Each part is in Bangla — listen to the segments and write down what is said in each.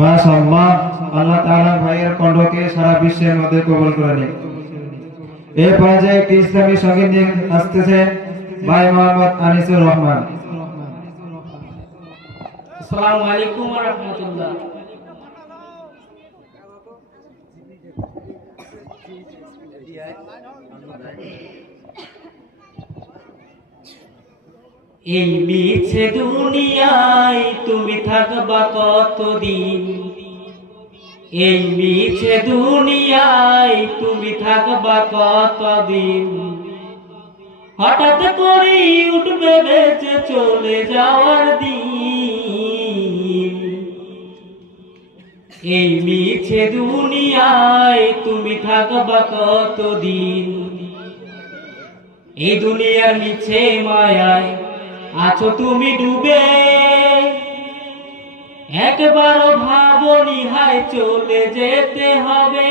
মাশাআল্লাহ, আল্লাহ তাআলা ভাইয়ের কণ্ঠকে সারা বিশ্বের মধ্যে কবুল করে নিন। এই পর্যায়ে একটি ইসলামী সঙ্গীত নিয়ে আসতেছে ভাই মোহাম্মদ আনিসুর রহমান। আসসালামু আলাইকুম ওয়া রাহমাতুল্লাহ। এই মিছে দুনিয়ায় তুমি থাকবা কতদিন? এই মিছে দুনিয়ায় তুমি থাকবা কতদিন? হঠাৎ করে উঠবে বেঁচে চলে যাওয়ার দিন। এই মিছে দুনিয়ায় তুমি থাকবা কতদিন? এই দুনিয়ার মিছে মায়ায় আছো তুমি ডুবে, একবারও ভাবনি হায় চলে যেতে হবে।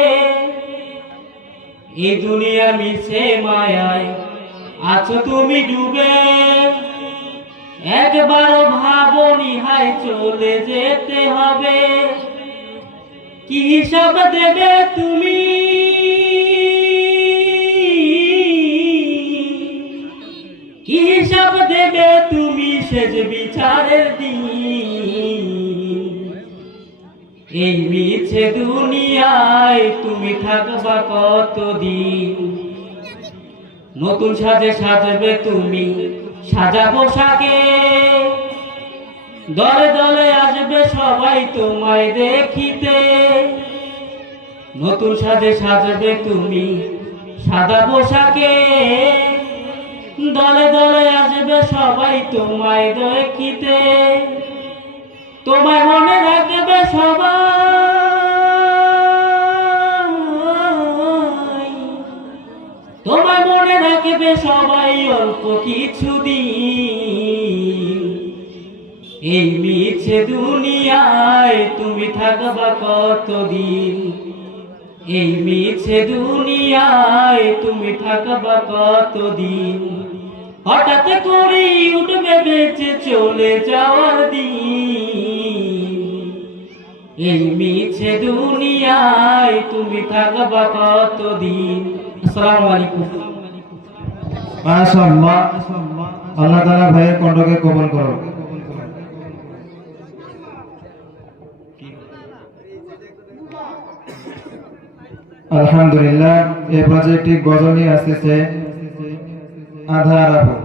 এই দুনিয়ার মিছে মায়ায় আছো তুমি ডুবে, একবারও ভাবনি হায় চলে যেতে হবে। কি হিসাব দেবে তুমি? কি হিসাব দেবে তুমি শেষ বিচারের দিন? এই মিছে দুনিয়ায় তুমি থাকবা কতদিন? নতুন সাজে সাজবে তুমি সাজা পোশাকে, দলে দলে আসবে সবাই তোমায় দেখিতে। নতুন সাজে সাজবে তুমি সাদা পোশাকে, দলে দলে আসবে সবাই তোমায় দেখিতে। তোমায় মনে রাখবে সবাই, তোমায় মনে রাখবে সবাই অল্প কিছুদিন। এই মিছে দুনিয়ায় তুমি থাকবা কতদিন? এই মিছে দুনিয়ায় তুমি থাকবা কতদিন? হঠাৎ করে উঠবে বেঁচে চলে যাওয়ার দিন। এই মিছে দুনিয়ায় তুমি থাকবা কতদিন? আসসালামু আলাইকুম। মাশাআল্লাহ, আল্লাহ তাআলা ভাইয়ের কণ্ঠকে কবুল করো। আলহামদুলিল্লাহ, এই প্রজেক্টটি গজল নিয়ে আসতেছে আধার আপু।